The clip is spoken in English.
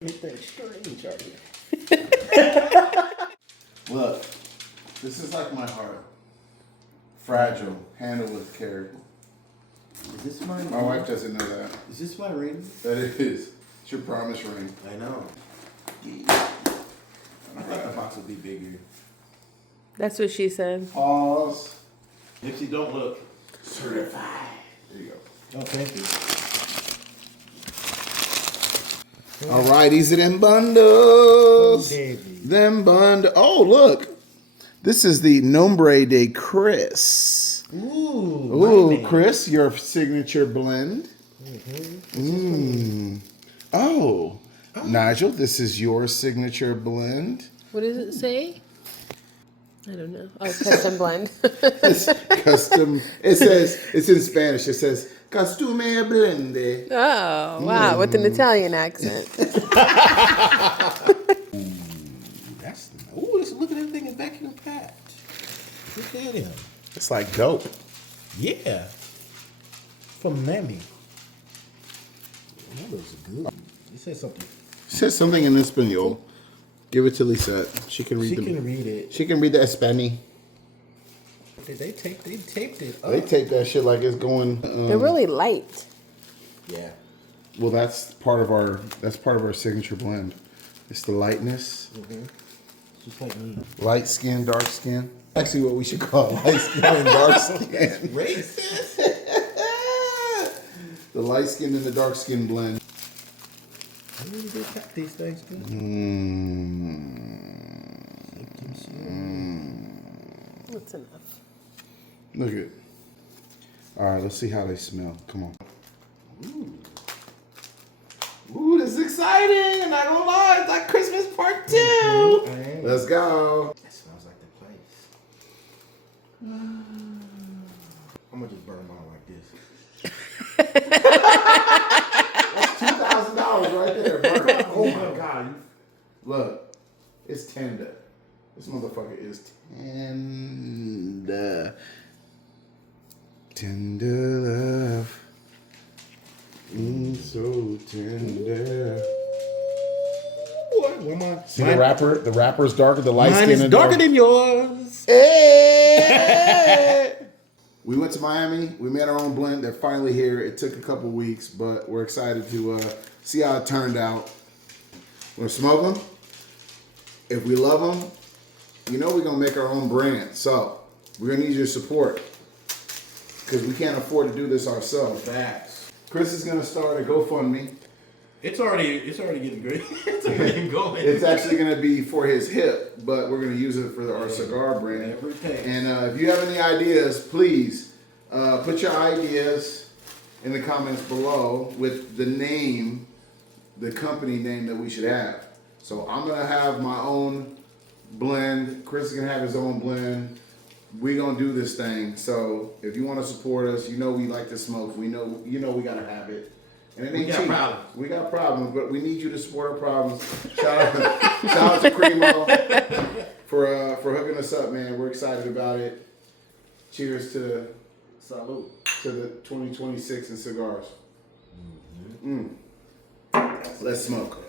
Hit that string, Charlie. Look, this is like my heart. Fragile, handled with care. Is this my ring? My wife doesn't know that. Is this my ring? That it is. It's your promise ring. I know. I thought the box would be bigger. That's what she said. Pause. Nipsey, don't look. Certified. There you go. Oh, thank you. All right, these are them bundles. Oh, look. This is the Nombre de Chris. Ooh, Chris, your signature blend. Oh, Nigel, this is your signature blend. What does it say? I don't know. Oh, custom blend. It's custom. It says, it's in Spanish. It says, Costume Blende. Oh, wow. With an Italian accent. Look at everything in vacuum packed. Look at him. It's like dope. Yeah. From Mammy. That looks good. It says something. It says something in Espanol. Give it to Lisette. She can read it. She can read the Espanol. They taped it up. They tape that shit like it's going. They're really light. Yeah. Well, that's part of our signature blend. It's the lightness. Mm-hmm. It's just like me. Light skin, dark skin. Actually, what we should call it, light skin and dark skin. Racist. The light skin and the dark skin blend. I really do pack these things, dude. That's enough. Look at it. All right, let's see how they smell. Come on. Ooh, this is exciting. I'm not gonna lie, it's like Christmas part 2. Mm-hmm. Let's go. That smells like the place. I'm gonna just burn mine like this. That's $2,000 right there. Burn. Oh my God. Look, it's tender. This motherfucker is tender. Tender love. So tender. What? See the wrapper? The wrapper's darker. The light Mine skin is and darker than yours. Hey! We went to Miami. We made our own blend. They're finally here. It took a couple weeks, but we're excited to see how it turned out. We're gonna smoke them. If we love them, you know we're gonna make our own brand. So we're gonna need your support because we can't afford to do this ourselves. Facts. Chris is gonna start a GoFundMe. It's already getting great. It's already going. It's actually gonna be for his hip, but we're gonna use it for our cigar brand. And if you have any ideas, please put your ideas in the comments below with the name, the company name that we should have. So I'm gonna have my own blend. Chris is gonna have his own blend. We gonna do this thing. So if you want to support us, you know we like to smoke. We know we gotta have it. And it ain't cheap. We got problems, but we need you to support our problems. Shout out to Cremo for hooking us up, man. We're excited about it. Cheers to Salud. To the 2026 in cigars. Let's smoke.